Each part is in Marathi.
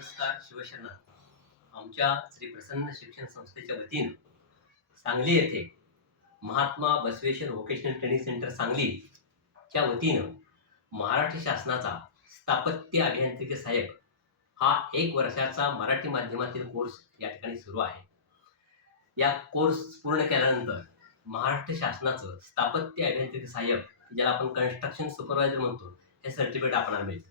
नमस्कार शिवसेना. आमच्या श्री प्रसन्न शिक्षण संस्थेच्या वतीनं सांगली येथे Mahatma Basaveshwar vocational training centre सांगलीच्या वतीनं मराठी शासनाचा स्थापत्य अभियांत्रिकी सहाय्यक हा एक वर्षाचा मराठी माध्यमातील कोर्स या ठिकाणी सुरू आहे. या कोर्स पूर्ण केल्यानंतर महाराष्ट्र शासनाचं स्थापत्य अभियांत्रिकी सहाय्यक ज्याला आपण कन्स्ट्रक्शन सुपरवायझर म्हणतो हे सर्टिफिकेट आपल्याला मिळतं.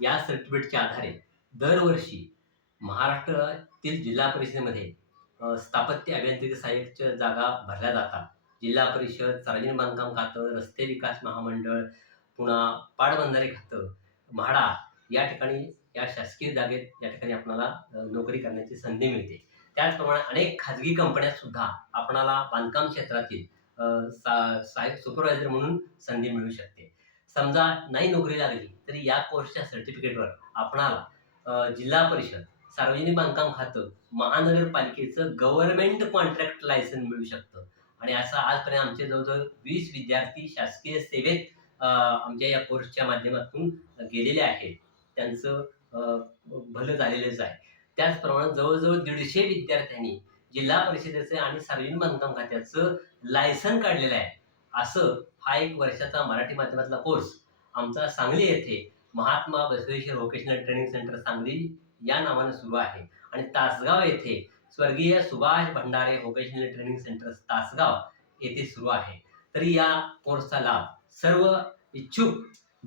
या सर्टिफिकेटच्या आधारे दरवर्षी महाराष्ट्रातील जिल्हा परिषदेमध्ये स्थापत्य अभियांत्रिकी सहाय्यकच्या जागा भरल्या जातात. जिल्हा परिषद सार्वजनिक बांधकाम खातं रस्ते विकास महामंडळ पुन्हा पाटबंधारे खातं म्हाडा या ठिकाणी या शासकीय जागेत या ठिकाणी आपणाला नोकरी करण्याची संधी मिळते. त्याचप्रमाणे अनेक खाजगी कंपन्या सुद्धा आपणाला बांधकाम क्षेत्रातील सा- सहाय्यक सुपरवायझर म्हणून संधी मिळू शकते. समजा नाही नोकरी लागली तरी या कोर्सच्या सर्टिफिकेटवर आपणाला जिल्हा परिषद सार्वजनिक बांधकाम खातं महानगरपालिकेचं गव्हर्नमेंट कॉन्ट्रॅक्ट लायसन मिळू शकतं. आणि असं आजपर्यंत आमचे जवळजवळ वीस विद्यार्थी शासकीय सेवेत आमच्या या कोर्सच्या माध्यमातून गेलेले आहेत. त्यांचं भलं झालेलंच आहे. त्याचप्रमाणे जवळजवळ दीडशे विद्यार्थ्यांनी जिल्हा परिषदेचं आणि सार्वजनिक बांधकाम खात्याचं लायसन काढलेलं आहे. असं हा एक वर्षाचा मराठी माध्यमातला कोर्स आमचा सांगली येथे Mahatma Basaveshwar vocational training centre Sangli या नावानं सुरू आहे. आणि तासगाव येथे स्वर्गीय Subhash Bhandare vocational training centre Tasgaon येथे सुरू आहे. तरी या कोर्सचा लाभ सर्व इच्छुक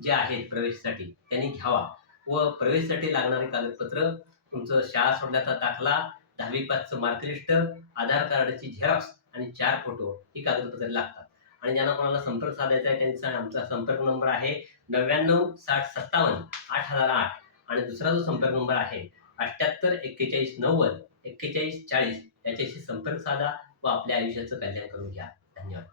जे आहेत प्रवेशासाठी त्यांनी घ्यावा व प्रवेशासाठी लागणारे कागदपत्र तुमचं शाळा सोडल्याचा दाखला दहावी पाचचं मार्कलिस्ट आधार कार्डाची झेरॉक्स आणि चार फोटो ही कागदपत्रे लागतात. आणि ज्यांना कोणाला संपर्क साधायचा आहे त्यांचा आमचा संपर्क नंबर आहे नव्याण्णव साठ सत्तावन्न आठ हजार आठ. आणि दुसरा जो संपर्क नंबर आहे अठ्ठ्याहत्तर एक्केचाळीस नव्वद एक्केचाळीस चाळीस याच्याशी संपर्क साधा व आपल्या आयुष्याचं कल्याण करून घ्या. धन्यवाद.